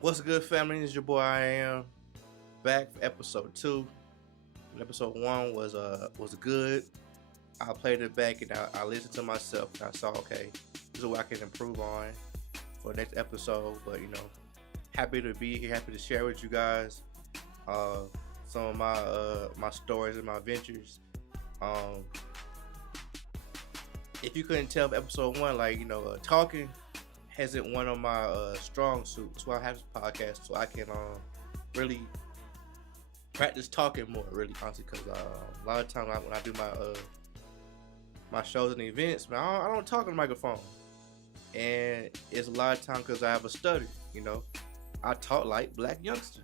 What's good, family? It's your boy I am back for episode two. Episode one was good. I played it back and I listened to myself and I saw okay, this is what I can improve on for the next episode. But happy to be here, happy to share with you guys uh, some of my stories and my ventures. Um, if you couldn't tell, episode one, talking hasn't one of my strong suits. So I have this podcast so I can really practice talking more. Really, honestly, because a lot of times when I do my shows and events, man, I don't talk on the microphone, and it's a lot of times because I have a stutter. I talk like black youngster.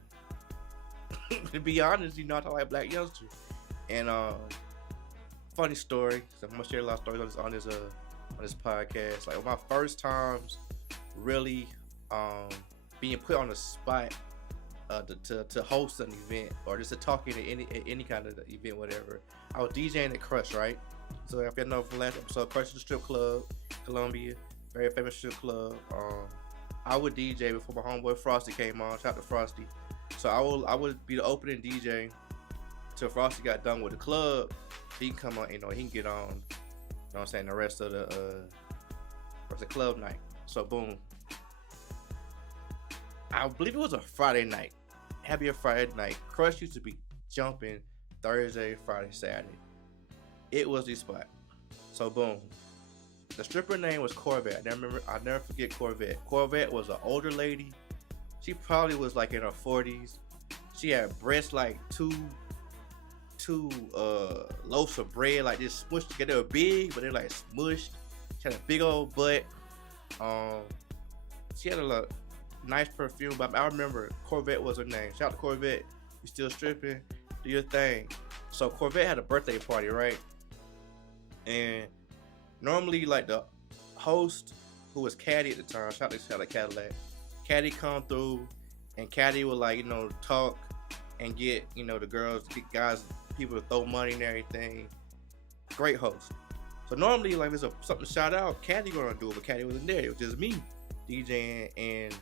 To be honest, I talk like black youngster, and funny story. So I'm gonna share a lot of stories on this podcast. Like my first times really being put on the spot to host an event or just to talk in any kind of event, whatever. I was DJing at Crush, right? So if you know from last episode, Crush is a strip club, Columbia, very famous strip club. I would DJ before my homeboy Frosty came on. Shout out to Frosty. So I would be the opening DJ till Frosty got done with the club. He can come on, he can get on. You know what I'm saying? The rest of the club night. So boom. I believe it was a Friday night. Happy Friday night. Crush used to be jumping Thursday, Friday, Saturday. It was the spot. So boom. The stripper name was Corvette. I never forget Corvette. Corvette was an older lady. She probably was like in her 40s. She had breasts like two loaves of bread, like just smushed together. They were big, but they're like smushed. She had a big old butt. She had a nice perfume, but I remember Corvette was her name. Shout out to Corvette. You still stripping? Do your thing. So Corvette had a birthday party, right? And normally, like the host, who was Caddy at the time, shout out to Cadillac. Caddy come through, and Caddy would talk and get the girls, get guys, people to throw money and everything. Great host. So normally, like there's something to shout out, Caddy gonna do it, but Caddy wasn't there. It was just me DJing and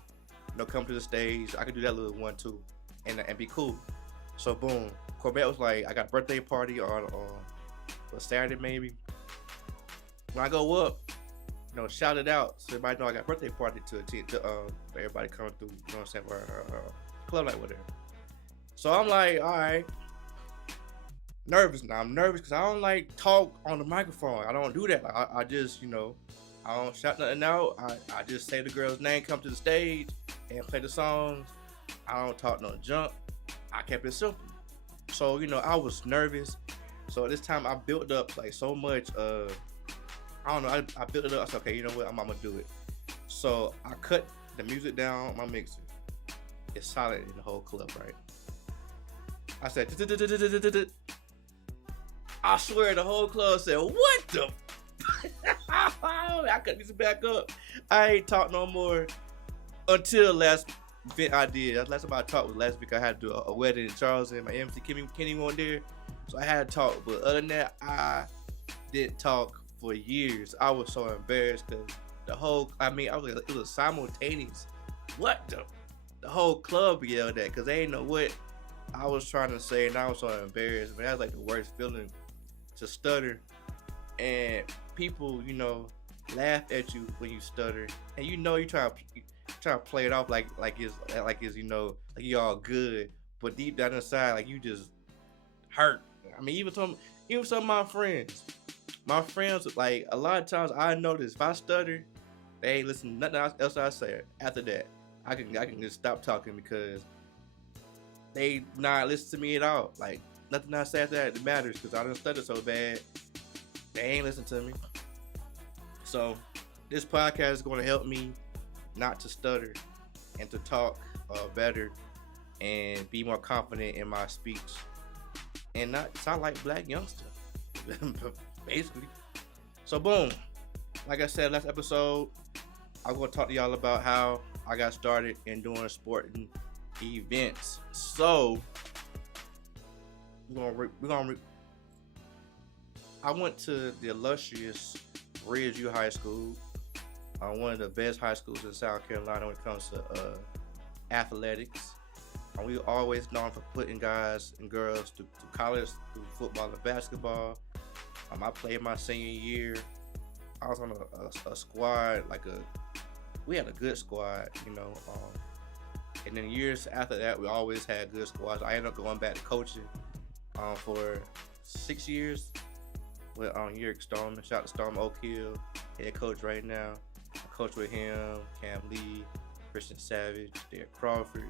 come to the stage. I could do that little one too, and be cool. So boom, Corvette was like, I got a birthday party on Saturday maybe. When I go up, shout it out so everybody know I got a birthday party to attend to for everybody coming through. You know what I'm saying, for club night, whatever. So I'm like, all right, nervous now. I'm nervous because I don't like talk on the microphone. I don't do that. Like, I just I don't shout nothing out. I just say the girl's name, come to the stage, and play the songs. I don't talk no junk. I kept it simple. So, I was nervous. So this time I built up like so much I don't know, I built it up. I said, okay, you know what, I'm gonna do it. So I cut the music down on my mixer. It's silent in the whole club, right? I said, I swear the whole club said, what the I cut these back up. I ain't talk no more until last event I did. That's last time I talked was last week. I had to do a wedding in Charleston. My MC Kenny wasn't there, so I had to talk. But other than that, I didn't talk for years. I was so embarrassed because it was simultaneous. What the whole club yelled at because they didn't know what I was trying to say, and I was so embarrassed. Man, that was like the worst feeling to stutter, and people, laugh at you when you stutter, and you try to play it off like it's like you all good, but deep down inside, like you just hurt. I mean, even some of my friends, like a lot of times I notice if I stutter, they ain't listen to nothing else I say. After that, I can just stop talking because they not listen to me at all. Like nothing I say after that matters because I done stuttered so bad. They ain't listen to me. So this podcast is going to help me not to stutter and to talk better and be more confident in my speech and not sound like black youngster, basically. So boom, like I said last episode, I'm going to talk to y'all about how I got started in doing sporting events. So I went to the illustrious Ridgeview High School, one of the best high schools in South Carolina when it comes to athletics. We were always known for putting guys and girls through college, through football and basketball. I played my senior year. I was on a squad, we had a good squad, and then years after that, we always had good squads. I ended up going back to coaching for 6 years with Yerrick Storm. Shout out to Storm Oak Hill, head coach right now. I coach with him, Cam Lee, Christian Savage, Derek Crawford,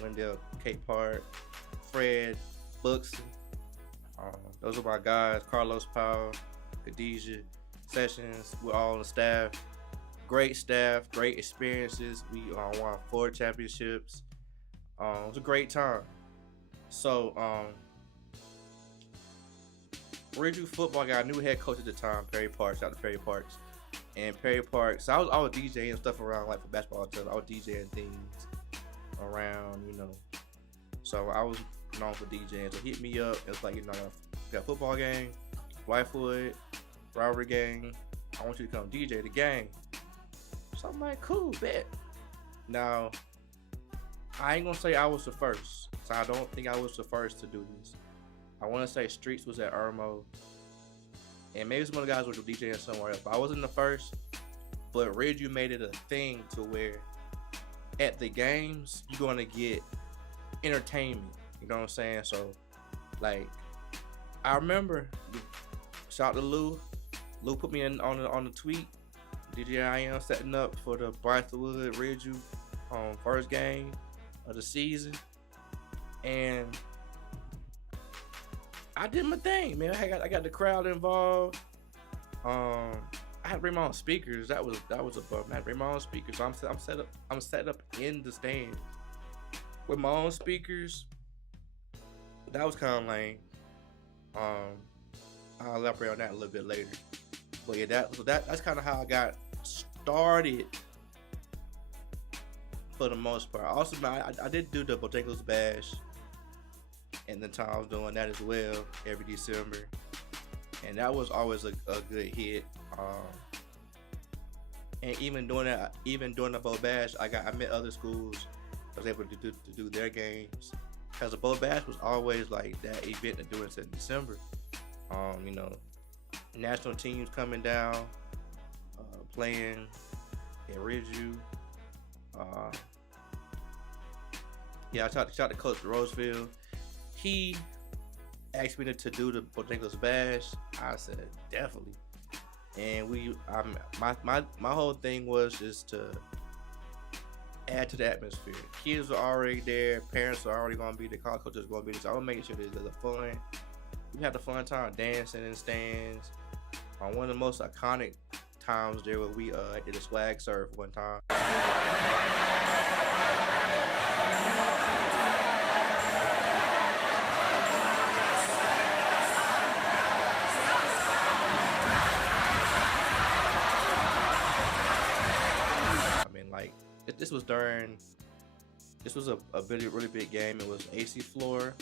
Wendell Capehart, Fred Buxton. Those are my guys. Carlos Powell, Khadijah, Sessions. We're all on the staff. Great staff, great experiences. We won 4 championships. It was a great time. So, Ridgeview football got a new head coach at the time, Perry Parks. Shout out to Perry Parks. And Perry Parks, so I was DJing stuff around, like for basketball too. I was DJing things around, So I was known for DJing. So he hit me up. It's like, I got a football game, Whitewood, rivalry game. I want you to come DJ the game. So I'm like, cool, bet. Now, I ain't gonna say I was the first. So I don't think I was the first to do this. I want to say Streets was at Irmo. And maybe some other guys were DJing somewhere else. But I wasn't the first. But Ridgeview made it a thing to where at the games, you're going to get entertainment. You know what I'm saying? So, I remember, shout out to Lou. Lou put me in on the tweet. DJ iAM setting up for the Brycewood Ridgeview first game of the season. And I did my thing, man. I got the crowd involved. I had to bring my own speakers. That was above. I had to bring my own speakers. So I'm set up in the stand with my own speakers. That was kind of lame. I'll elaborate on that a little bit later. But yeah, that's kind of how I got started for the most part. Also, I did do the Botanicals Bash, and the time I was doing that as well every December, and that was always a good hit. And even during the Boat Bash, I met other schools. I was able to do their games, because the Boat Bash was always like that event to do it in December. National teams coming down, playing at Ridgeview. I talked to Coach Rosefield. He asked me to do the Botanicals Bash. I said definitely. And my whole thing was just to add to the atmosphere. Kids are already there, parents are already gonna be there, college coaches are gonna be there. So I'm making sure there's a fun. We had a fun time dancing in the stands. One of the most iconic times there where we did a swag surf one time. This was a really big game. It was AC floor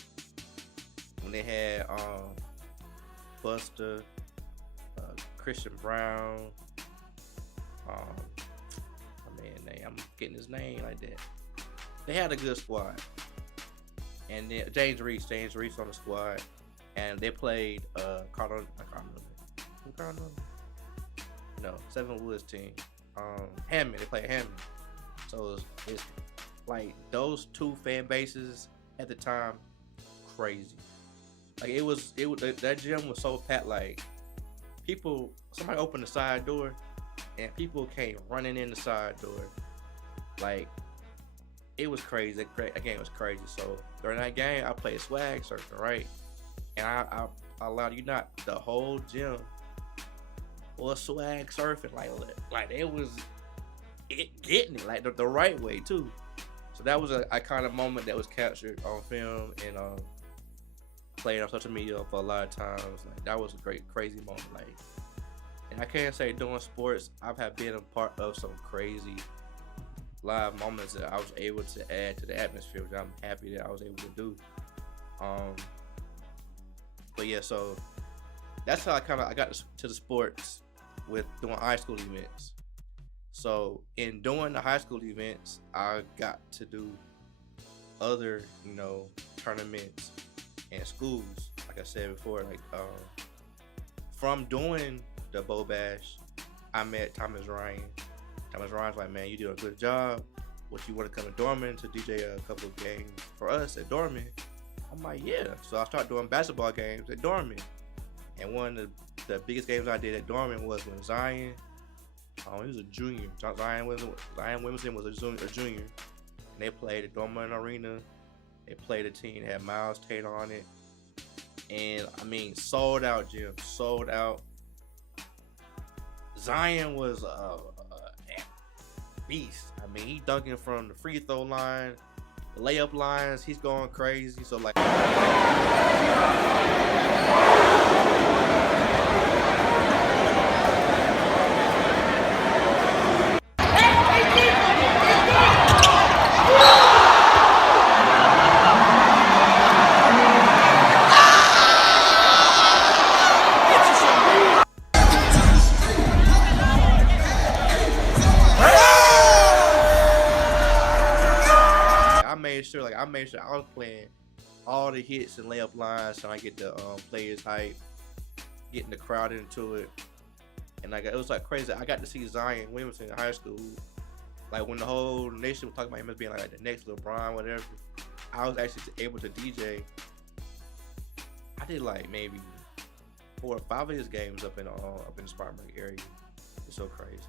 when they had Buster, Christian Brown, I'm getting his name like that. They had a good squad, and then James Reese on the squad, and they played Cardinal. No, Seven Woods team. Hammond. They played Hammond. So it's like those two fan bases at the time, crazy. Like it was that gym was so packed. Like somebody opened the side door, and people came running in the side door. Like it was crazy. That game was crazy. So during that game, I played swag surfing, right? And I allowed you not the whole gym or swag surfing. Like it was getting it like the right way too. So that was a kind of moment that was captured on film and played on social media for a lot of times. Like that was a crazy moment. Like, and I can't say doing sports, I've been a part of some crazy live moments that I was able to add to the atmosphere, which I'm happy that I was able to do. But yeah, so that's how I got to the sports with doing high school events. So in doing the high school events, I got to do other, tournaments and schools. Like I said before, like from doing the Bow Bash, I met Thomas Ryan. Thomas Ryan's like, man, you do a good job. What, you want to come to Dorman to DJ a couple of games for us at Dorman? I'm like, yeah. So I started doing basketball games at Dorman. And one of the biggest games I did at Dorman was when Zion, he was a junior. Zion Williamson was a junior. And they played at Dorman Arena. They played a team that had Miles Tate on it. And I mean, sold out, gym, sold out. Zion was a beast. I mean, he dunking from the free throw line, the layup lines. He's going crazy. So like, I made sure I was playing all the hits and layup lines, trying to get the players hype, getting the crowd into it, and it was like crazy. I got to see Zion Williamson in high school, like when the whole nation was talking about him as being like the next LeBron, whatever. I was actually able to DJ. I did like maybe 4 or 5 of his games up in the Spartanburg area. It's so crazy.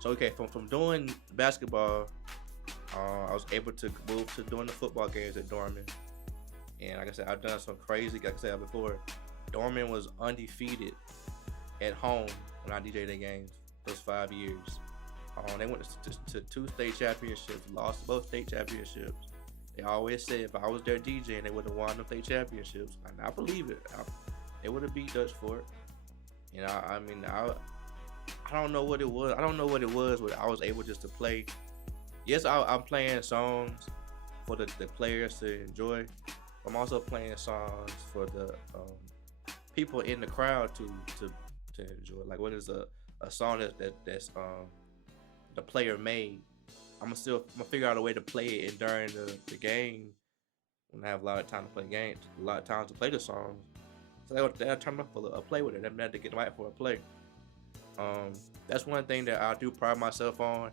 So okay, from doing basketball, I was able to move to doing the football games at Dorman. And like I said, I've done some crazy, like I said before, Dorman was undefeated at home when I DJ'd their games those 5 years. They went to 2 state championships, lost both state championships. They always said if I was their DJ, they would have won the state championships. And I believe it. They would have beat Dutch Fort. I mean, I don't know what it was. I don't know what it was, but I was able just to play. Yes, I'm playing songs for the players to enjoy. I'm also playing songs for the people in the crowd to enjoy. Like, what is a song that's the player made? I'm gonna figure out a way to play it during the game when I have a lot of time to play games, a lot of times to play the songs. So they'll turn up for a play with it. They have to get right for a play. That's one thing that I do pride myself on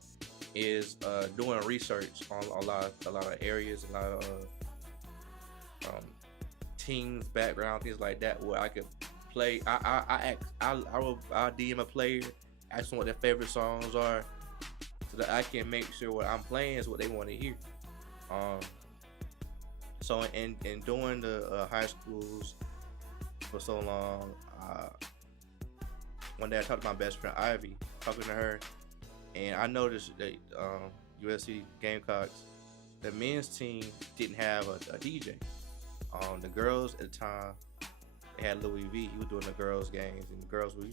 is doing research on a lot of areas, a lot of teams, background, things like that, where I could play. I'll DM a player, ask them what their favorite songs are, so that I can make sure what I'm playing is what they want to hear. So in doing the high schools for so long, one day I talked to my best friend Ivy, talking to her, and I noticed that USC Gamecocks, the men's team didn't have a DJ. The girls at the time, they had Louis V. He was doing the girls' games, and the girls were,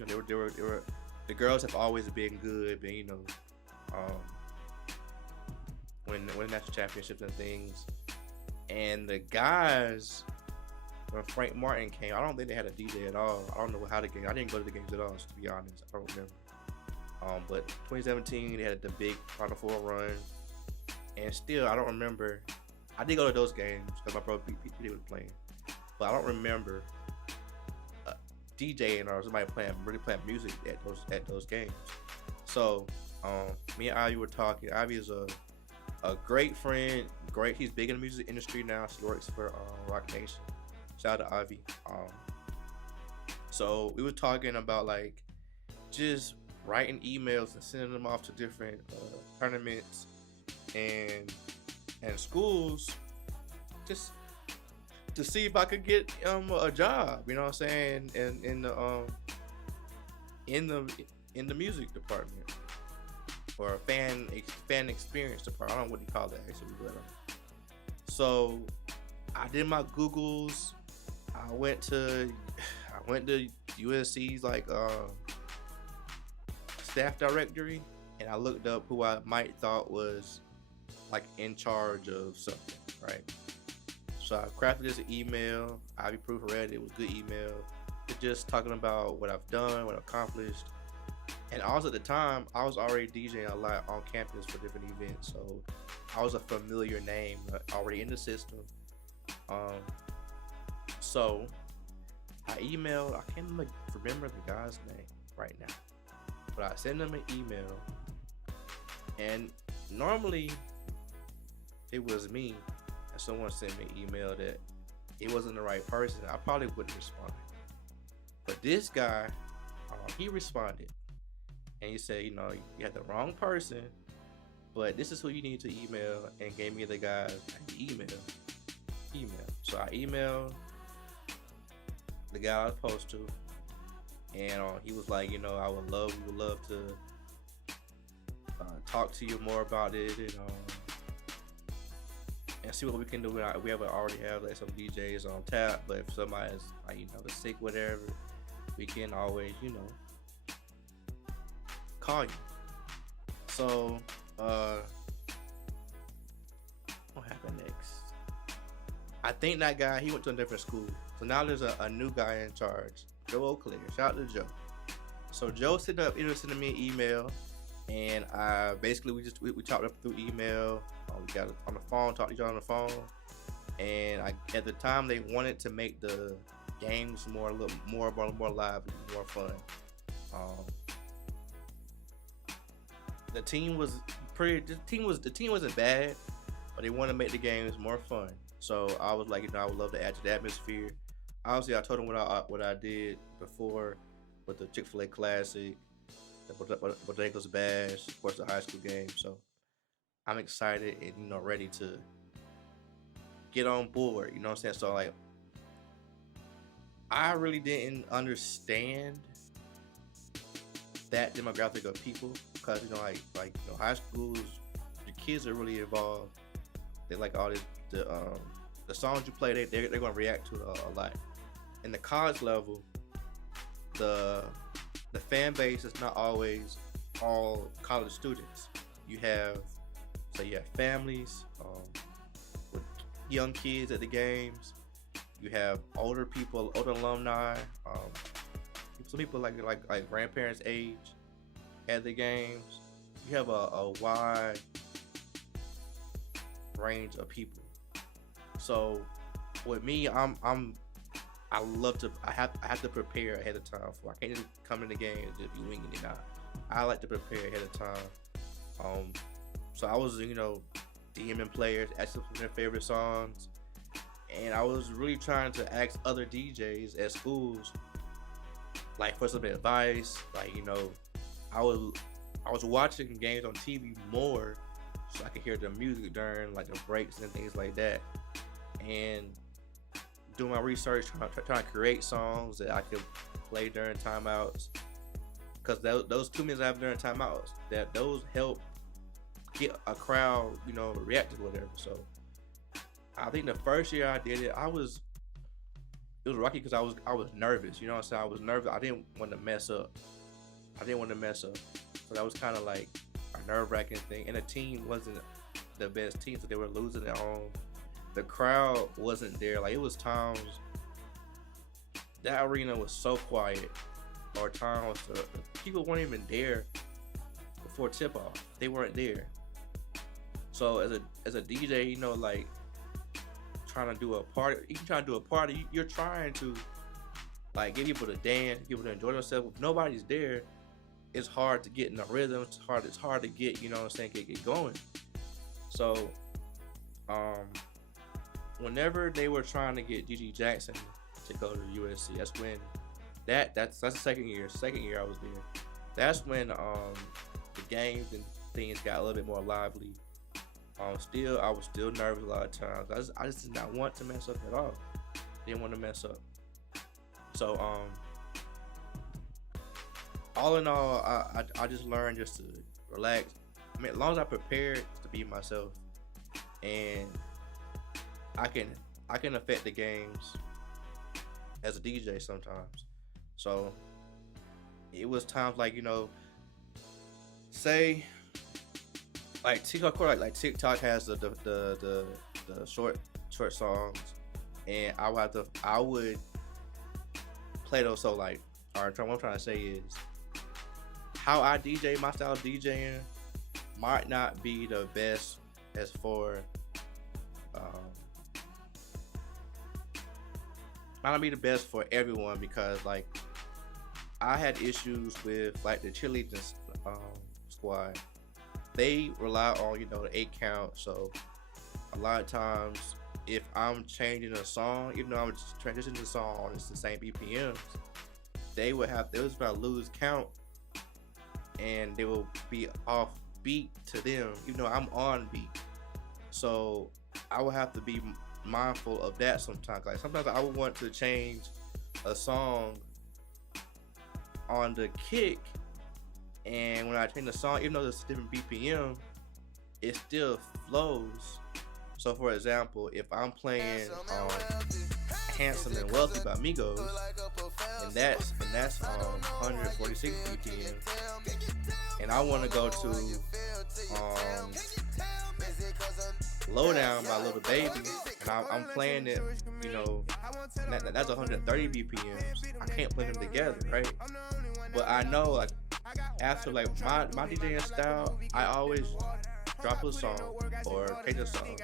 the girls have always been good, and when national championships and things. And the guys, when Frank Martin came, I don't think they had a DJ at all. I don't know how the game. I didn't go to the games at all, to be honest. I don't remember. But 2017, they had the big Final Four run, and still, I don't remember. I did go to those games because my bro PT was playing, but I don't remember DJing or somebody really playing music at those games. So, me and Ivy were talking. Ivy is a great friend. He's big in the music industry now. She works for Rock Nation. Shout out to Ivy. So we were talking about like just writing emails and sending them off to different tournaments and schools, just to see if I could get a job. You know what I'm saying? In the music department, or fan experience department. I don't know what you call that actually, but so I did my Googles. I went to USC's like staff directory, and I looked up who I might thought was like in charge of something, right? So I crafted this email. Ivy proofread it. It was a good email. It's just talking about what I've done, what I've accomplished, And also at the time, I was already DJing a lot on campus for different events, so I was a familiar name already in the system. Um, so I emailed. I can't remember the guy's name right now, but I sent him an email, and normally it was me, and someone sent me an email that it wasn't the right person, I probably wouldn't respond. But this guy, he responded, and he said, you had the wrong person, but this is who you need to email, and gave me the guy's email. So I emailed the guy I was supposed to, and he was like, we would love to talk to you more about it, and see what we can do. We already have like some DJs on tap, but if somebody's like sick, whatever, we can always call you. So what happened next? I think that guy, he went to a different school, so now there's a new guy in charge, Joe O'Clair. Shout out to Joe. So Joe sending me an email, and I basically we talked up through email. We got on the phone, talked to each other on the phone, and at the time they wanted to make the games more lively, more fun. The team wasn't bad, but they wanted to make the games more fun. So I was like, I would love to add to the atmosphere. Obviously, I told them what I did before with the Chick-fil-A Classic, the Bodegas Bash, of course, the high school game. So I'm excited and ready to get on board. You know what I'm saying? So like, I really didn't understand that demographic of people, because high schools, the kids are really involved. They like all this, the songs you play, they're gonna react to it a lot. In the college level, the fan base is not always all college students. You have families with young kids at the games. You have older people, older alumni, some people like grandparents' age at the games. You have a wide range of people. So with me, I have to prepare ahead of time. I can't just come in the game and just be winging it out. I like to prepare ahead of time. So I was DMing players, asking for their favorite songs, and I was really trying to ask other DJs at schools for some advice. I was watching games on TV more, so I could hear the music during the breaks and things like that, and doing my research, trying to create songs that I could play during timeouts, because those 2 minutes I have during timeouts, those help get a crowd reactive or whatever. So I think the first year I did it, it was rocky because I was nervous. You know what I'm saying? I was nervous. I didn't want to mess up. So that was kind of like a nerve-wracking thing. And the team wasn't the best team, so they were losing at home. The crowd wasn't there. It was times that arena was so quiet, or times the people weren't even there before tip-off. They weren't there. So as a DJ, trying to do a party, you're trying to get people to dance, people to enjoy themselves. If nobody's there, it's hard to get in the rhythm. It's hard to get, get going. So whenever they were trying to get Gigi Jackson to go to USC, that's when that's the second year I was there. That's when the games and things got a little bit more lively. I was still nervous a lot of times. I just did not want to mess up at all. Didn't want to mess up. So all in all, I just learned just to relax. As long as I prepare to be myself, and I can affect the games as a DJ sometimes. So it was times say TikTok has the short songs, and I would play those. So what I'm trying to say is, how I DJ, my style of DJing might not be the best as for um, might not be the best for everyone because like I had issues with like the cheerleading um, squad. They rely on the 8 count, so a lot of times if I'm changing a song, even though I'm just transitioning the song, it's the same BPMs. They was about to lose count, and they will be off beat to them, even though I'm on beat. So I would have to be mindful of that sometimes. Like sometimes I would want to change a song on the kick, and when I change the song, even though it's different BPM, it still flows. So for example, if I'm playing Handsome and Wealthy by Migos, and that's 146 BPM, and I want to go to Lowdown by Little Baby, and I'm playing it, that's 130 BPMs. I can't play them together, right? But I know, like, after like my DJing style, I always drop a song or take a song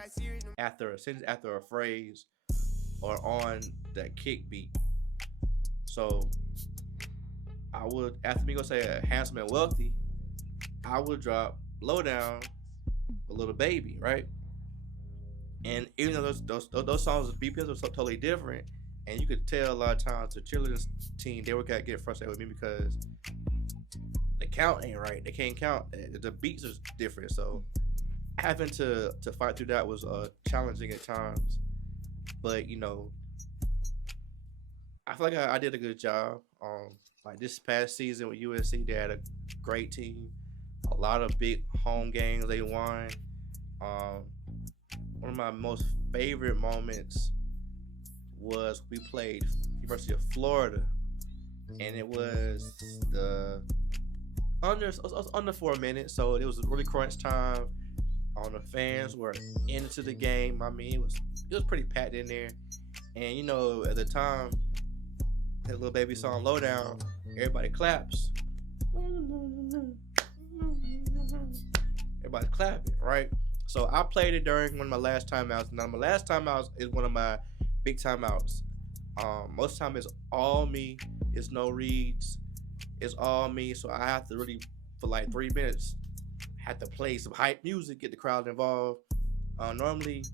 after a sentence, after a phrase, or on that kick beat. So I would, after me go say Handsome and Wealthy, I would drop Lowdown a Little Baby, right? And even though those songs, the BPMs were so totally different, and you could tell a lot of times the cheerleading team, they would get frustrated with me because the count ain't right. They can't count. The beats are different. So having to fight through that was challenging at times. But I feel like I did a good job. Like this past season with USC, they had a great team. A lot of big home games they won. One of my most favorite moments was we played University of Florida, and it was under 4 minutes, so it was really crunch time. The fans were into the game. I mean, it was pretty packed in there, and at the time, that Little Baby song Lowdown, everybody claps. Everybody clapping, right? So I played it during one of my last timeouts. Now my last timeouts is one of my big timeouts. Most of the time it's all me. It's no reads. It's all me. So I have to really, for like 3 minutes, have to play some hype music, get the crowd involved. Normally,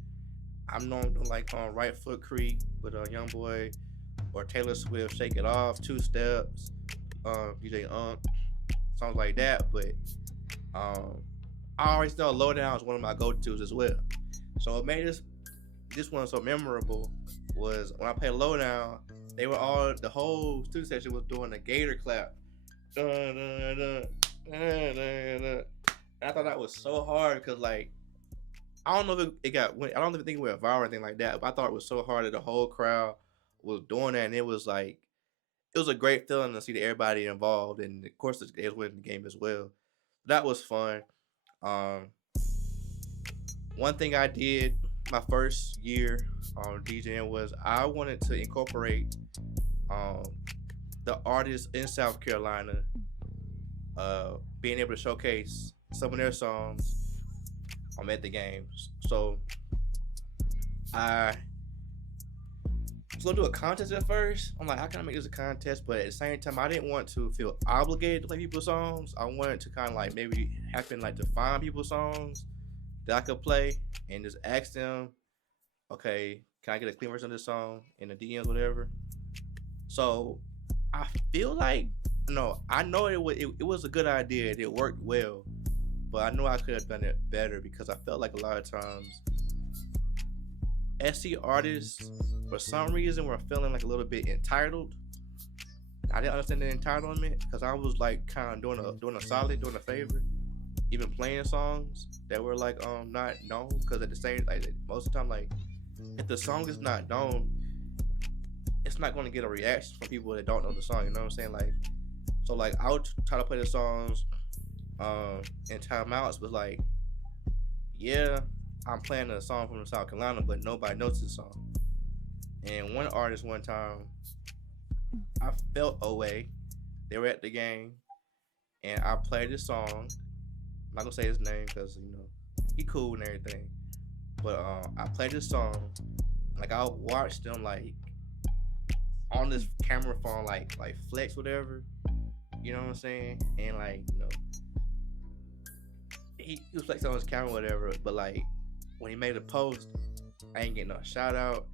I'm known to like on Right Foot Creek with a Young Boy or Taylor Swift, Shake It Off, Two Steps, DJ songs like that. But I always know Lowdown is one of my go-tos as well. So what made this one so memorable was when I played Lowdown, the whole student section was doing a gator clap. I thought that was so hard because like I don't know if I don't even think it went viral or anything like that, but I thought it was so hard that the whole crowd was doing that, and it was a great feeling to see everybody involved, and of course they was winning the game as well. That was fun. One thing I did my first year DJing was I wanted to incorporate the artists in South Carolina being able to showcase some of their songs at the games. So I was gonna do a contest at first. I'm like, how can I make this a contest? But at the same time, I didn't want to feel obligated to play people's songs. I wanted to kind of like maybe happen like to find people's songs that I could play and just ask them, okay, can I get a clean version of this song in the DMs, whatever. So I feel like I know it was a good idea. It worked well, but I know I could have done it better because I felt like a lot of times SC artists, for some reason, were feeling like a little bit entitled. I didn't understand the entitlement because I was like kind of doing a favor, even playing songs that were like not known. Because at the same, like most of the time, like if the song is not known, it's not going to get a reaction from people that don't know the song. You know what I'm saying? Like, so like I would try to play the songs in timeouts, but like, yeah, I'm playing a song from South Carolina, but nobody knows this song. And one artist one time, I felt away. They were at the game, and I played this song. I'm not gonna say his name because he cool and everything. But I played this song. Like I watched him like on this camera phone, like flex whatever. You know what I'm saying? And like he was flexing on his camera whatever. But like when he made a post, I ain't getting no shout out.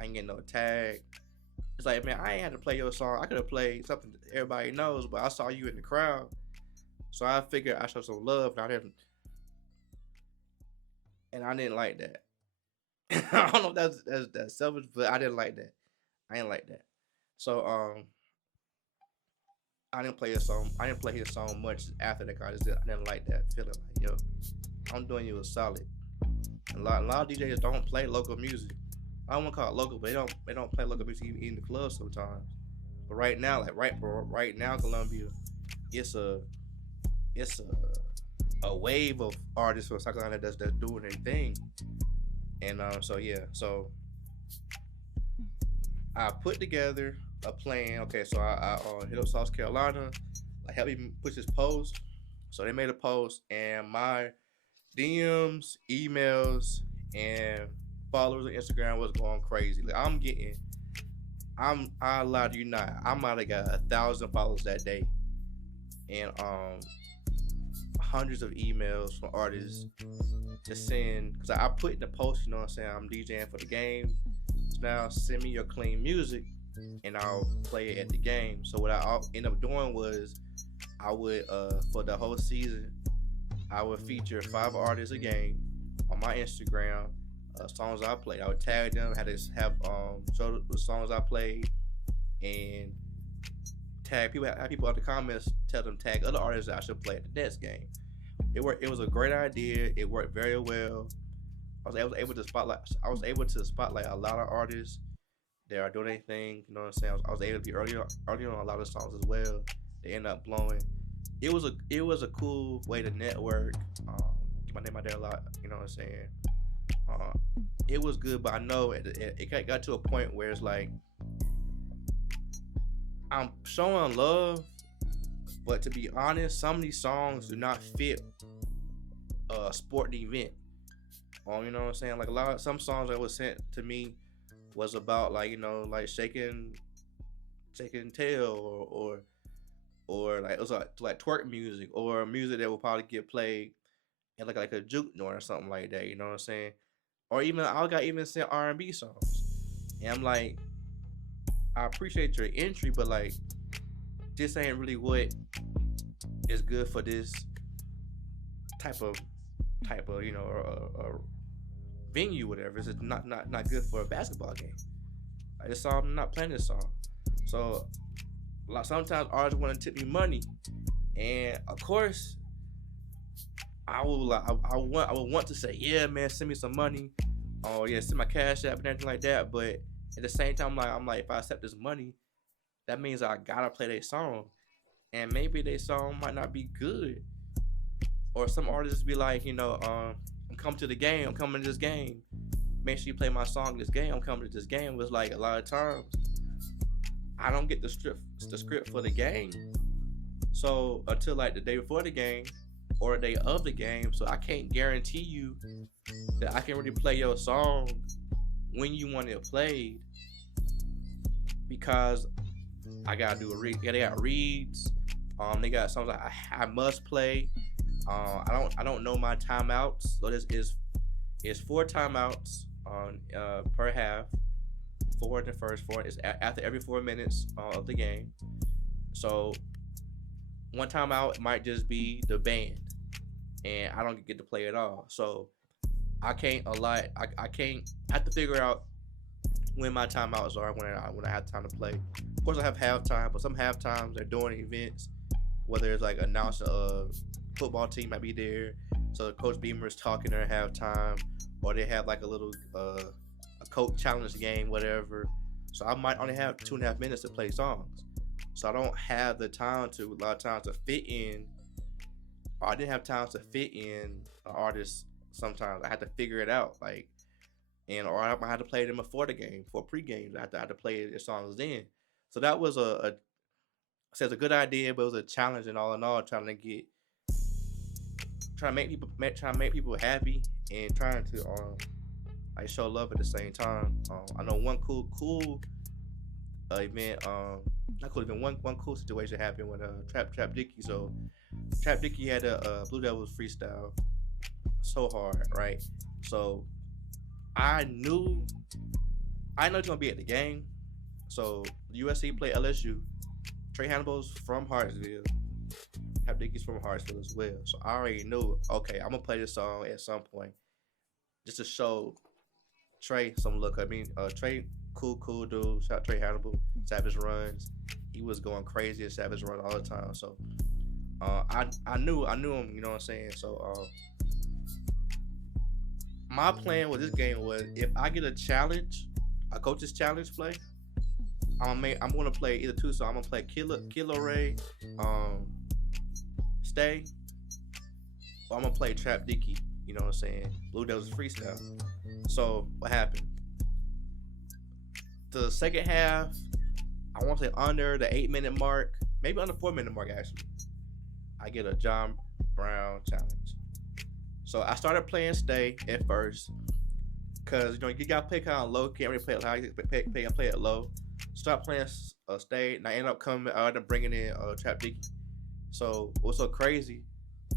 I ain't getting no tag. It's like, man, I ain't had to play your song. I could have played something that everybody knows, but I saw you in the crowd. So I figured I showed some love, and I didn't like that. I don't know if that's selfish, but I didn't like that. I didn't like that. So I didn't play his song. I didn't play his song much after that. I didn't like that feeling. Like, yo, I'm doing you a solid. A lot of DJs don't play local music. I don't want to call it local, but they don't play local music even in the club sometimes. But right now, like right now, Columbia, it's a wave of artists from South Carolina that's doing their thing. And so yeah, so I put together a plan. Okay, so I hit up South Carolina, like help me push this post. So they made a post, and my DMs, emails, and followers on Instagram was going crazy. Like I lie to you not, I might have got 1,000 followers that day, and hundreds of emails from artists to send, because I put in the post, you know what I'm saying, I'm DJing for the game. So now send me your clean music and I'll play it at the game. So what I end up doing was I would for the whole season I would feature 5 artists a game on my Instagram, songs I played. I would tag them, had to show the songs I played, and tag people. Have people in the comments tell them tag other artists that I should play at the next game. It worked. It was a great idea. It worked very well. I was able to spotlight. I was able to spotlight a lot of artists that are doing anything. You know what I'm saying? I was able to be early on a lot of songs as well. They end up blowing. It was a cool way to network. Get my name out there a lot. You know what I'm saying? It was good, but I know it got to a point where it's like I'm showing love, but to be honest, some of these songs do not fit a sporting event. You know what I'm saying? Like some songs that was sent to me was about like like shaking tail or like it was like twerk music or music that will probably get played in like a juke joint or something like that. You know what I'm saying? Or even I got even sent R&B songs, and I'm like, I appreciate your entry, but like this ain't really what is good for this type of venue, whatever. It's not good for a basketball game. Like this song, I'm not playing this song. So like sometimes artists want to tip me money, and of course I would want to say, yeah, man, send me some money. Oh yeah, send my cash app and everything like that. But at the same time, I'm like, if I accept this money, that means I gotta play their song, and maybe their song might not be good. Or some artists be like, I'm coming to the game. I'm coming to this game. Make sure you play my song in this game. I'm coming to this game. It's like a lot of times I don't get the script for the game. So until like the day before the game or the day of the game, so I can't guarantee you that I can really play your song when you want it played, because I gotta do a read. Yeah, they got reads. They got songs like I must play. I don't know my timeouts. So this is 4 timeouts on per half. 4 in the first, 4 is after every 4 minutes of the game. So one timeout might just be the band, and I don't get to play it all. So I can't I can't. I have to figure out when my timeouts are when I have time to play. Of course, I have halftime, but some halftimes they're doing events, whether it's like announcing a football team might be there, so Coach Beamer is talking during halftime, or they have like a little a coach challenge game, whatever. So I might only have 2.5 minutes to play songs, so I don't have the time to a lot of times to fit in. Or I didn't have time to fit in an artist. Sometimes I had to figure it out, like, or I had to play them before the game, for pre-games. I had to play their songs then. So that was a said it's a good idea, but it was a challenge and all in all, trying to make people happy and trying to like show love at the same time. I know one cool event, not cool event, one cool situation happened when Trap Dicky. So Trap Dicky had a Blue Devils freestyle so hard, right? So I knew it's gonna be at the game. So USC played LSU. Trey Hannibal's from Hartsville. Trap Dicky's from Hartsville as well. So I already knew, okay, I'm gonna play this song at some point just to show Trey some look. I mean, Trey, cool dude. Shout out Trey Hannibal, Savage Runs. He was going crazy at Savage Run all the time. So I knew him. You know what I'm saying? So my plan with this game was if I get a challenge, a coach's challenge play, I'm gonna play either two. So I'm gonna play Killer Ray, Stay, or I'm gonna play Trap Dicky. You know what I'm saying? Blue Devils freestyle. So what happened? The second half, I want to say under the 8-minute mark, maybe under 4-minute mark actually. I get a John Brown challenge. So I started playing Stay at first, cause you gotta play kind of low. Can't really play it high. Play it low. Start playing Stay, and I end up bringing in Trap Dicky. So what's so crazy?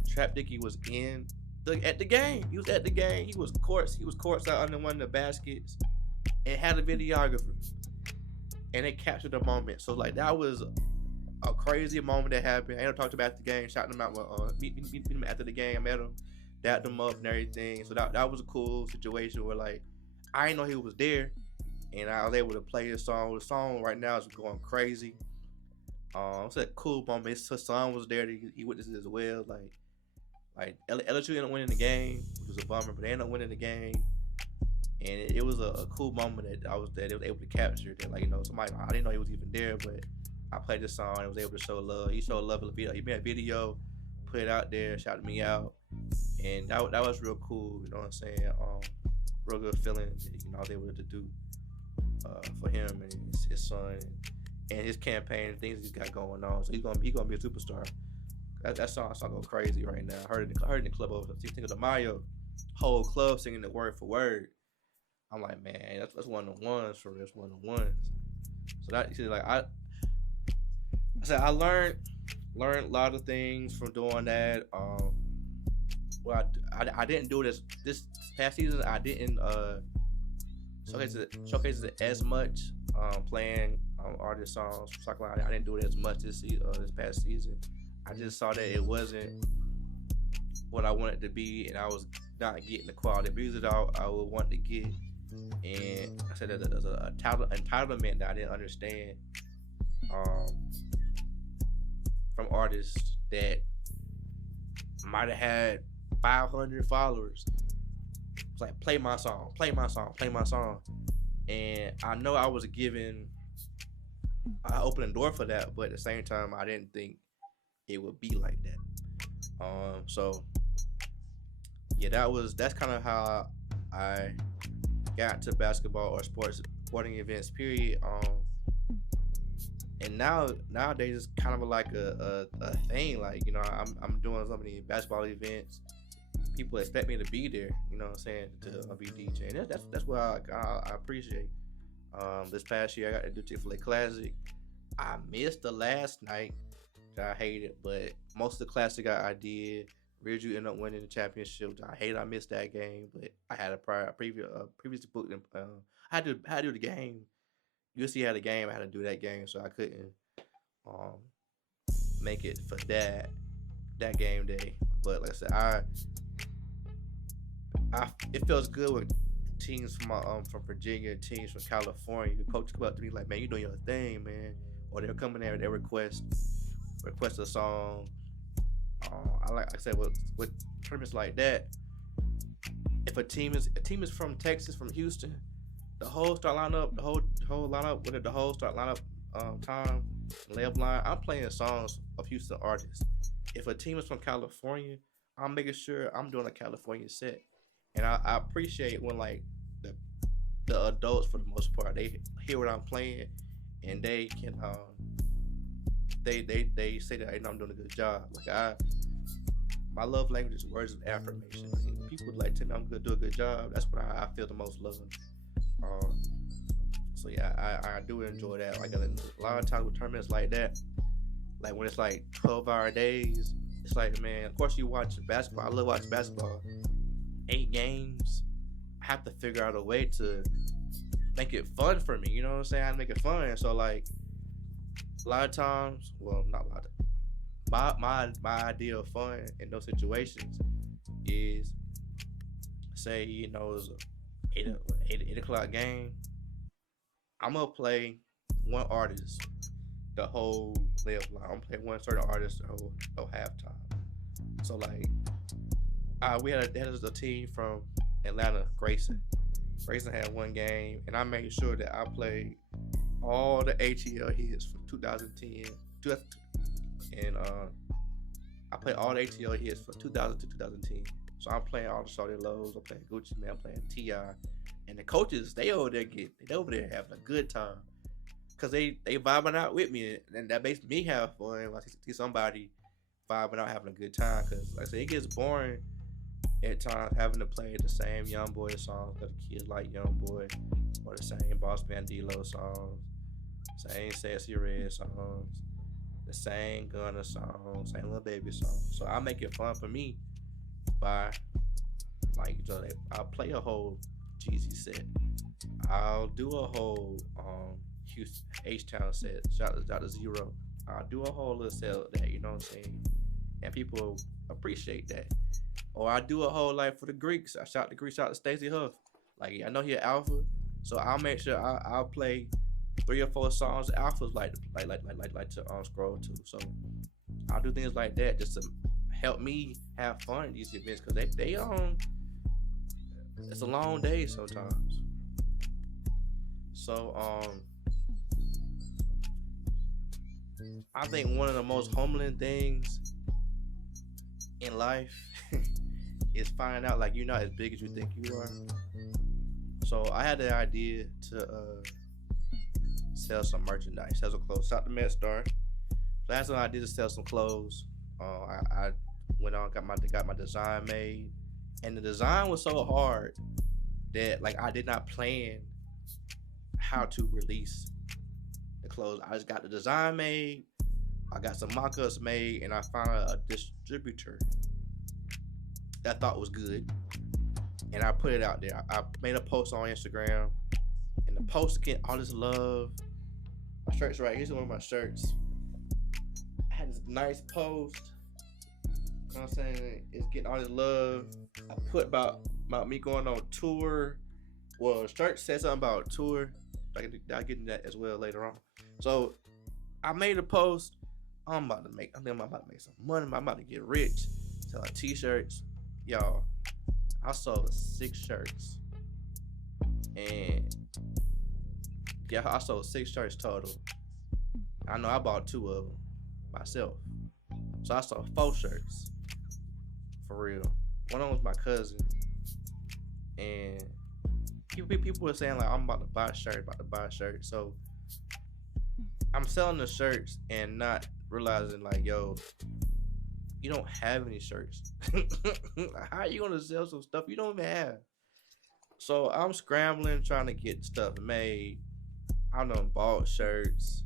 Trap Dicky was at the game. He was at the game. He was courtside under one of the baskets, and had a videographer, and they captured the moment. So like that was a crazy moment that happened. I ain't talked about the game. Shouting him out. Meet him after the game. I met him, dapped him up and everything. So that was a cool situation where like I didn't know he was there, and I was able to play his song. The song right now is going crazy. It's a cool moment. His son was there. He witnessed it as well. Like LSU ended up winning the game, which was a bummer, but they ended up winning the game. And it was a cool moment that they was able to capture. That like somebody, I didn't know he was even there, but I played this song and was able to show love. He showed love in the video. He made a video, put it out there, shouted me out, and that was real cool. You know what I'm saying? Real good feeling. I was able to do for him and his son and his campaign and things he's got going on. So he's gonna be a superstar. That song go crazy right now. I heard it in the club over Cinco de Mayo, whole club singing it word for word. I'm like, man, that's one of the ones for real. That's one of the ones. So that like I said, I learned a lot of things from doing that. Well, I didn't do this past season. I didn't showcase it as much. Playing artist songs from South Carolina. I didn't do it as much this past season. I just saw that it wasn't what I wanted to be, and I was not getting the quality of music I would want to get. And I said that there's a entitlement that I didn't understand from artists that might have had 500 followers. It's like, play my song. And I know I was I opened the door for that, but at the same time, I didn't think it would be like that. So yeah, that's kind of how I got to basketball or sporting events, period. And nowadays it's kind of like a thing. Like, I'm doing so many basketball events. People expect me to be there, you know what I'm saying, to be DJ. And that's what I appreciate. This past year I got to do Chick-fil-A Classic. I missed the last night, which I hated, but most of the Classic I did. Ridgeview ended up winning the championship, which I hated. I missed that game, but I had previously booked them. I had to do the game. USC had a game. I had to do that game, so I couldn't make it for that game day. But like I said, it feels good when teams from Virginia, teams from California, the coach come up to me like, man, you doing your thing, man. Or they'll come in there and they request a song. Like I said, with tournaments like that, if a team is from Texas, from Houston, the whole start lineup, the whole lineup, with the whole start lineup time, layup line, I'm playing songs of Houston artists. If a team is from California, I'm making sure I'm doing a California set. And I appreciate when like the adults, for the most part, they hear what I'm playing and they they say that I know I'm doing a good job. Like my love language is words of affirmation. And people like tell me I'm gonna do a good job. That's when I feel the most love. Um, so yeah, I do enjoy that. Like a lot of times with tournaments like that, like when it's like 12-hour days, it's like, man, of course you watch basketball. I love watching basketball. 8 games. I have to figure out a way to make it fun for me. You know what I'm saying? I have to make it fun. So like a lot of times, well, not a lot of my idea of fun in those situations is, say, you know, it's a 8 o'clock game. I'm gonna play one artist the whole live line. I'm playing one certain artist the whole halftime. So like, we had a team from Atlanta, Grayson. Grayson had one game, and I made sure that I played all the ATL hits from 2010, and I played all the ATL hits from 2000 to 2010. So I'm playing all the Shawty Lows. I'm playing Gucci Mane. I'm playing T.I. And the coaches, they over there having a good time, cause they vibing out with me, and that makes me have fun when I see somebody vibing out having a good time. Cause like I said, it gets boring at times having to play the same Young Boy songs that the kids like Young Boy, or the same Boss Bandilo songs, same Sexy Red songs, the same Gunna songs, same Lil Baby songs. So I make it fun for me by, like, you know, I'll play a whole Jeezy set. I'll do a whole Houston H-Town set. Shout to Zero. I'll do a whole little set of that, you know what I'm saying? And people appreciate that. Or I do a whole, like, for the Greeks. I shout the Greeks, shout to Stacey Huff. Like, I know he Alpha, so I'll make sure I'll play 3 or 4 songs Alphas like to scroll to. So I'll do things like that just to help me have fun at these events, because they it's a long day sometimes. So I think one of the most humbling things in life is finding out like you're not as big as you think you are. So I had the idea to sell some merchandise, sell some clothes. Shout to MedStar. So I had some idea to sell some clothes. I went on, got my design made, and the design was so hard that like I did not plan how to release the clothes. I just got the design made, I got some mock-ups made, and I found a distributor that I thought was good, and I put it out there. I made a post on Instagram, and the post getting all this love. My shirt's right here's one of my shirts. I had this nice post. You know what I'm saying? It's getting all this love. I put about me going on tour. Well, the shirt said something about tour. I'll get into that as well later on. So I made a post. I think I'm about to make some money. I'm about to get rich. Selling t-shirts. Y'all, I sold 6 shirts. And yeah, I sold 6 shirts total. I know I bought 2 of them myself. So I sold 4 shirts. For real. One of them was my cousin. And people were saying like, I'm about to buy a shirt. So I'm selling the shirts and not realizing like, yo, you don't have any shirts. How are you gonna sell some stuff you don't even have? So I'm scrambling trying to get stuff made. I done bought shirts,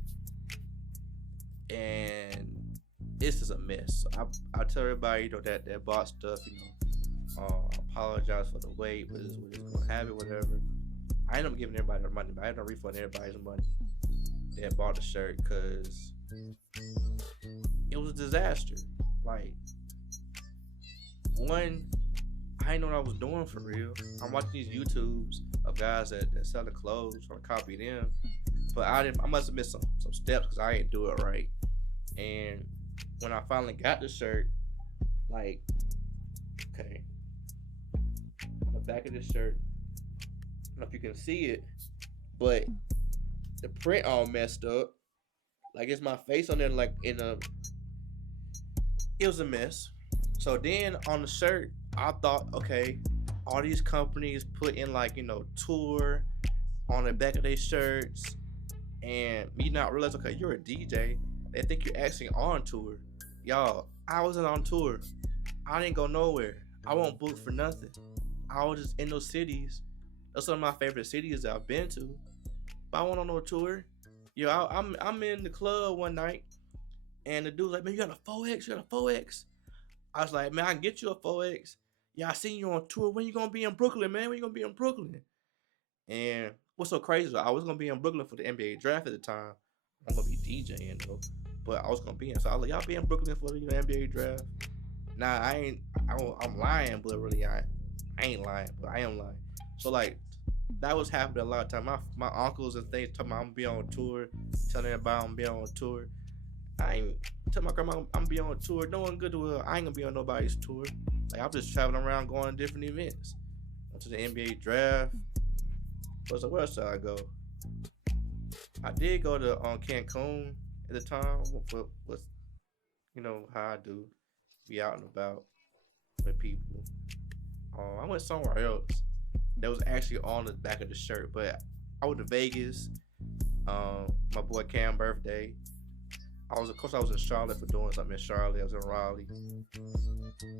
and this is a mess. So I tell everybody, you know, that bought stuff, you know, apologize for the wait, but it's gonna happen, whatever. I end up giving everybody their money, but I end up refunding everybody's money that bought the shirt, because it was a disaster. Like, one, I didn't know what I was doing for real. I'm watching these YouTubes of guys that sell the clothes, trying to copy them, but I must have missed some steps because I didn't do it right. And when I finally got the shirt, like, okay, on the back of this shirt, I don't know if you can see it, but the print all messed up. Like, it's my face on there, like it was a mess. So then on the shirt, I thought, okay, all these companies put in, like, you know, tour on the back of their shirts, and me not realize, okay, you're a DJ, They think you're actually on tour. Y'all, I wasn't on tour. I didn't go nowhere. I won't book for nothing. I was just in those cities. Those are some of my favorite cities that I've been to. But I went on no tour. Yo, I'm in the club one night, and the dude's like, man, you got a 4X? You got a 4X? I was like, man, I can get you a 4X. Yeah, I seen you on tour. When you gonna be in Brooklyn, man? When you gonna be in Brooklyn? And what's so crazy? I was gonna be in Brooklyn for the NBA draft at the time. I'm gonna be DJing though, but I was gonna be in. So I was like, y'all be in Brooklyn for the NBA draft? Nah, I ain't. I'm lying, but really I ain't lying, but I am lying. So like that was happening a lot of time. My uncles and things talking about I'm be on tour, telling everybody I'm be on tour. I ain't tell my grandma I'm be on tour. No one good to I ain't gonna be on nobody's tour. Like I'm just traveling around going to different events. Went to the NBA draft. Where else did I go? I did go to Cancun at the time. Was you know how I do, be out and about with people. I went somewhere else that was actually on the back of the shirt, but I went to Vegas. My boy Cam's birthday. Of course I was in Charlotte for doing something in Charlotte. I was in Raleigh.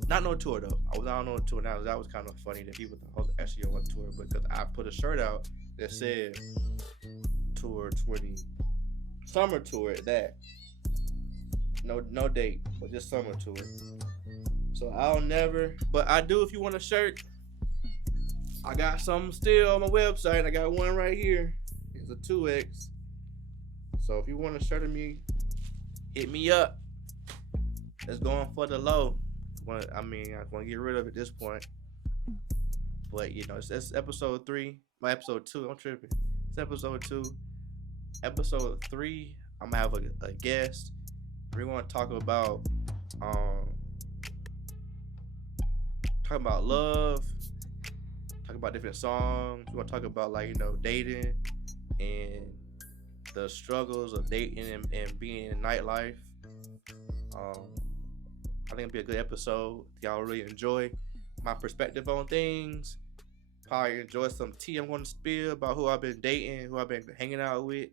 Not no tour though. I was not on no tour. Now that was kind of funny that people thought I was actually on tour because I put a shirt out that said tour 20 summer tour at that. No date, but just summer tour. So I'll never, but I do if you want a shirt. I got some still on my website. I got one right here. It's a 2X. So if you want a shirt of me, hit me up. It's going for the low. I want to get rid of it at this point. But you know, it's episode 3. My episode 2. I'm tripping. It's episode 2. Episode 3. I'm gonna have a guest. We're gonna talk about love. Talk about different songs. We're gonna talk about dating and the struggles of dating and being in nightlife. I think it'll be a good episode. Y'all really enjoy my perspective on things. Probably enjoy some tea I'm going to spill about who I've been dating, who I've been hanging out with.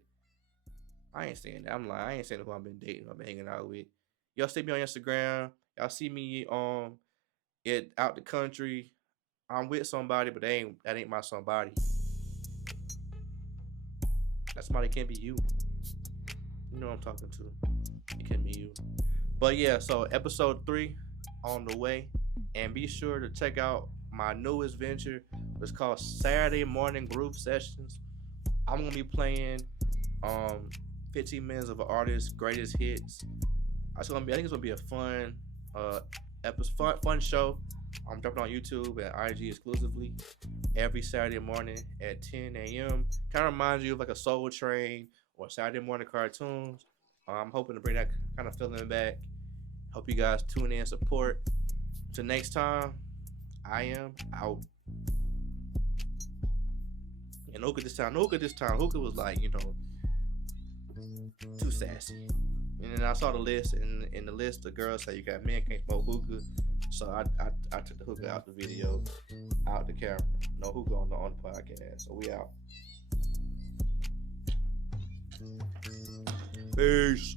I ain't saying that. I'm lying. I ain't saying who I've been dating, who I've been hanging out with. Y'all see me on Instagram. Y'all see me out the country. I'm with somebody, but that ain't my somebody. That somebody can't be you. You know what I'm talking to. It can be you. But yeah, so episode 3 on the way. And be sure to check out my newest venture. It's called Saturday Morning Groove Sessions. I'm going to be playing 15 minutes of an artist's greatest hits. I think it's going to be a fun fun show. I'm dropping on YouTube and IG exclusively every Saturday morning at 10 a.m. Kind of reminds you of like a Soul Train or Saturday morning cartoons. I'm hoping to bring that kind of feeling back. Hope you guys tune in and support. Till next time, I am out. And Hookah this time, Hookah was like, too sassy. And then I saw the list, and in the list, the girls say you got men can't smoke hookah. So I took the hookah out the video, out the camera. No hookah on the podcast. So we out. Peace.